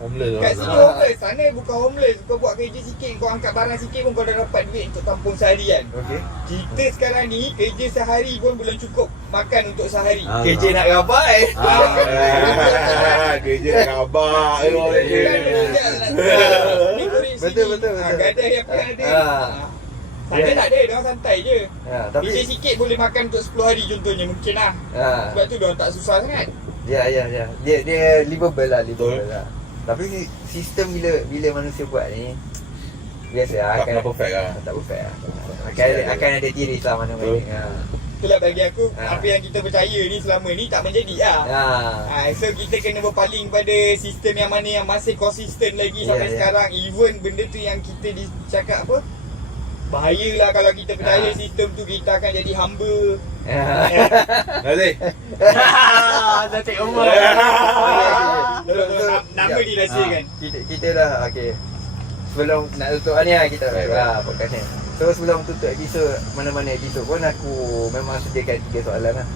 Homeless Kat sini homeless, sana bukan homeless. Kau buat kerja sikit, kau angkat barang sikit pun kau dah dapat duit untuk tampung sehari kan. Okey. Kita sekarang ni kerja sehari pun belum cukup makan untuk sehari. Kerja nak rabai. Kerja nak abang. Betul. Gadai apa yang ada. Sana Ya. tak ada, diorang santai je. Ya, Kerja tapi sikit boleh makan untuk 10 hari contohnya mungkin lah. Sebab tu diorang tak susah sangat. ya. Dia livable lah. Tapi sistem bila manusia buat ni biasa Tak pernah perfect lah. Tak perfect lah. Akan ada tiris lah mana-mana. Itulah bagi aku, Ha. apa yang kita percaya ni selama ni tak menjadi lah. So kita kena berpaling pada sistem yang mana yang masih konsisten lagi sampai Ya. sekarang. Even benda tu yang kita dicakap apa, bahayalah kalau kita percaya sistem tu, kita akan jadi hamba. Nazif. Dah take over. Nama dirahsiakan. Kita dah okey. Sebelum nak tutup ni kita podcast ni. So sebelum tutup episod mana-mana episod pun aku memang sediakan 3 soalan lah.